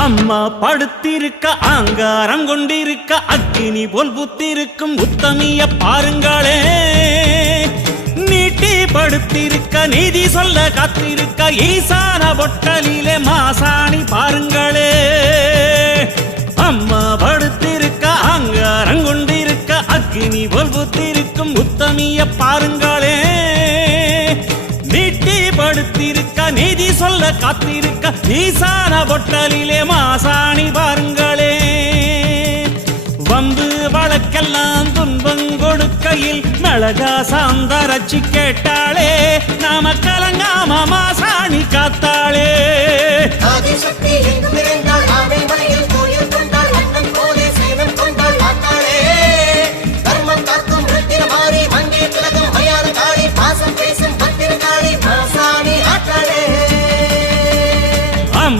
அம்மா படுத்திருக்க ஆங்காரம் கொண்டிருக்க அக்கினி போல் புத்திருக்கும் உத்தமிய பாருங்களே. நீட்டி படுத்திருக்க நீதி சொல்ல காத்திருக்க ஈசான பொட்டலிலே மாசாணி பாருங்களே. அம்மா படுத்திருக்க ஆங்காரம் கொண்டிருக்க அக்கினி போல் புத்திருக்கும் உத்தமிய பாருங்களே. நீட்டி படுத்திருக்க நீதி சொல்ல காத்திருக்க ஈசான பொட்டலிலே மாசாணி பாருங்களே. வம்பு வழக்கெல்லாம் துன்பம் கொடுக்கையில் மிளகா சாந்தரச்சி கேட்டாளே. நாம கலங்காம மாசாணி காத்தாளே.